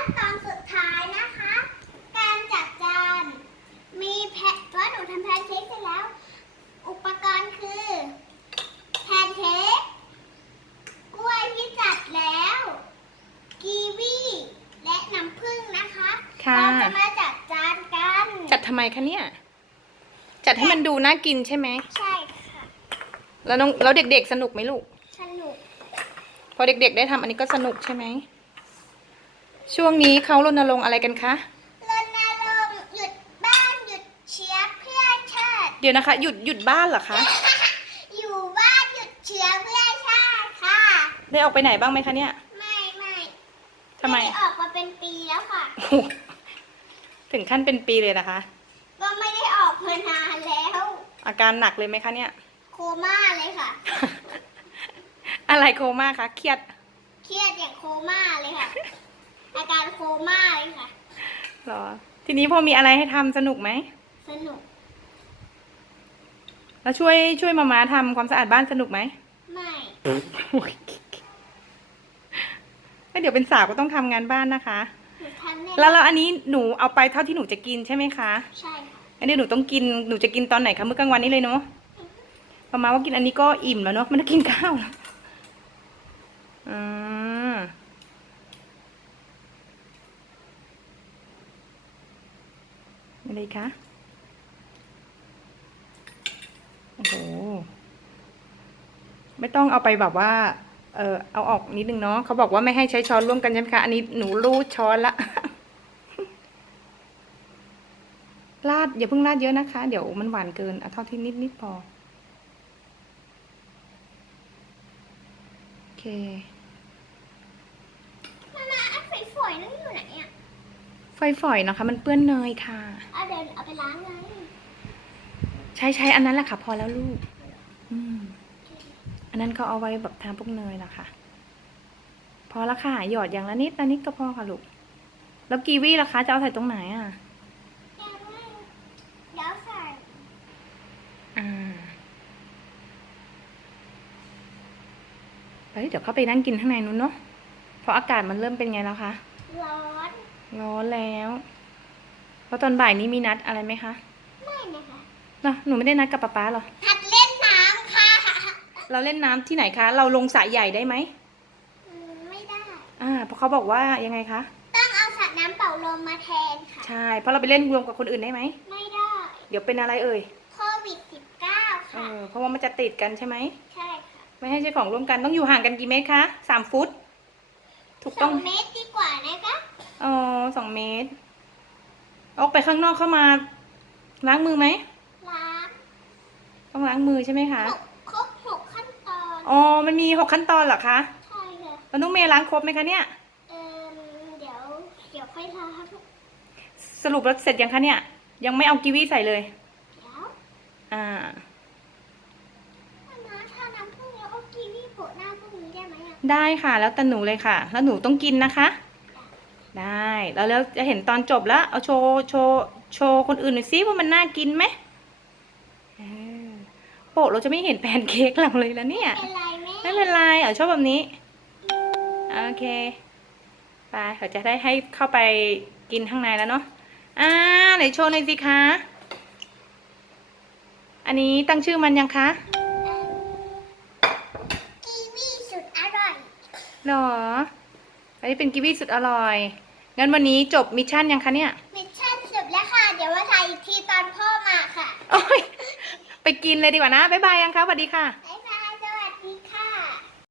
ขั้นตอนสุดท้ายนะคะ การจัดจาน มีแพะเพราะหนูทำแพนเค้กเสร็จแล้ว อุปกรณ์คือแพนเค้กกล้วยที่จัดแล้ว กีวีและน้ำผึ้งนะคะค่ะ เราจะมาจัดจานกัน จัดทำไมคะเนี่ย จัดให้มันดูน่ากินใช่ไหม ใช่ค่ะ แล้วน้องแล้วเด็กๆสนุกไหมลูก สนุก พอเด็กๆได้ทำอันนี้ก็สนุกใช่ไหม ช่วงนี้เขารณรงค์อะไรกันคะ รณรงค์หยุดบ้านหยุดเชื้อเพื่อชาติ เดี๋ยวนะคะ หยุดหยุดบ้านเหรอคะ อยู่บ้านหยุดเชื้อเพื่อชาติค่ะ ได้ออกไปไหนบ้างไหมคะเนี่ย ไม่ไม่ทำไม ด้ออกมาเป็นปีแล้วค่ะ โอ้โหถึงขั้นเป็นปีเลยนะคะ ก็ไม่ได้ออกมานานแล้ว อาการหนักเลยไหมคะเนี่ย โคม่าเลยค่ะ อะไรโคม่าคะ เครียด เครียดอย่างโคม่าเลยค่ะ อาการโคม่าเลยค่ะเหรอ ทีนี้พอมีอะไรให้ทำสนุกไหม สนุก แล้วช่วยช่วยมาม่าทำความสะอาดบ้านสนุกไหมไม่ก็เดี๋ยวเป็นสาวก็ต้องทำงานบ้านนะคะ หนูทำได้แล้วแล้วอันนี้หนูเอาไปเท่าที่หนูจะกินใช่ไหมคะ ใช่ค่ะอันนี้หนูต้องกิน หนูจะกินตอนไหนคะมื้อกลางวันนี้เลยเนาะประมาณว่ากินอันนี้ก็อิ่มแล้วเนาะไม่ต้องกินข้าวแล้วอืม อะไรคะโอ้โหไม่ต้องเอาไปแบบว่า เออเอาออกนิดนึงเนาะเขาบอกว่าไม่ให้ใช้ช้อนร่วมกันใช่ไหมคะ อันนี้หนูรูดช้อนละราดอย่าเพิ่งราดเยอะนะคะ เดี๋ยวมันหวานเกินเอาเท่าที่นิดนิดพอ โอเค มามาอันฝอยๆนั่นอยู่ไหนอะ ไฟ ฝอยนะคะ มันเปื้อนเนยค่ะ เอาเดินเอาไปล้างเลยใช้ใช้อันนั้นแหละค่ะ พอแล้วลูก อืม อันนั้นก็เอาไว้แบบทำพวกเนยนะคะ พอละค่ะ หยอดอย่างละนิดละนิดก็พอค่ะลูก แล้วกีวีล่ะคะ จะเอาใส่ตรงไหนอะ ยังไม่เดี๋ยวใส่อ่า ไปเดี๋ยวเข้าไปนั่งกินข้างในนู้นเนาะเพราะอากาศมันเริ่มเป็นไงแล้วคะ ร้อน ร้อนแล้วเพราะตอนบ่ายนี้มีนัดอะไรไหมคะ ไม่นะคะเนาะหนูไม่ได้นัดกับป๊าป๊าเหรอ หัดเล่นน้ำค่ะ เราเล่นน้ำที่ไหนคะ เราลงสระใหญ่ได้ไหม อืมไม่ได้ อ่า เพราะเขาบอกว่ายังไงคะ ต้องเอาสระน้ำเป่าลมมาแทนค่ะ ใช่ เพราะเราไปเล่นรวมกับคนอื่นได้ไหม ไม่ได้เดี๋ยวเป็นอะไรเอ่ย โควิด -19 เอค่ะ อ เพราะว่ามันจะติดกันใช่ไหม ใช่ค่ะไม่ให้ใช้ของร่วมกันต้องอยู่ห่างกันกี่เมตรคะสามฟุต ถูกสต้อองงเมตรดีกว่านะคะ อ๋อ สองเมตร ออกไปข้างนอกเข้ามา ล้างมือไหม ล้างต้องล้างมือใช่ไหมคะหกครบหกขั้นตอน อ๋อ มันมีหกขั้นตอนเหรอคะ ใช่ค่ะแล้วน้องเมย์ล้างครบไหมคะเนี่ย เอ่มเดี๋ยว เดี๋ยวค่อยล้าง สรุปแล้วเสร็จยังคะเนี่ย ยังไม่เอากีวีใส่เลย เดี๋ยวอ่า ถ้าน้ำถ้าน้ำพึ่งแล้วเอากีวีโปะหน้าพวกนี้ได้ไหมอะ ได้ค่ะ แล้วแต่หนูเลยค่ะ แล้วหนูต้องกินนะคะ ได้แล้วแล้วจะเห็นตอนจบแล้ว เอาโชว์โชว์โชว์คนอื่นหน่อยซิว่ามันน่ากินไหมเออโปะเราจะไม่เห็นแพนเค้กเราเลยแล้วเนี่ยเป็นไรแม่ไม่เป็นไรเอาชอบแบบนี้ โอเค ไปเราจะได้ให้เข้าไปกินข้างในแล้วเนาะ อ่าไหนโชว์หน่อยสิคะ อันนี้ตั้งชื่อมันยังคะกีวีสุดอร่อยหรอ อันนี้เป็นกิวีสุดอร่อย งั้นวันนี้จบมิชชั่นยังคะเนี่ย มิชชั่นสุดแล้วค่ะ เดี๋ยวมาถ่ายอีกทีตอนพ่อมาค่ะ โอ้ย ไปกินเลยดีกว่านะ บ๊ายบายยังคะสวัสดีค่ะบ๊ายบ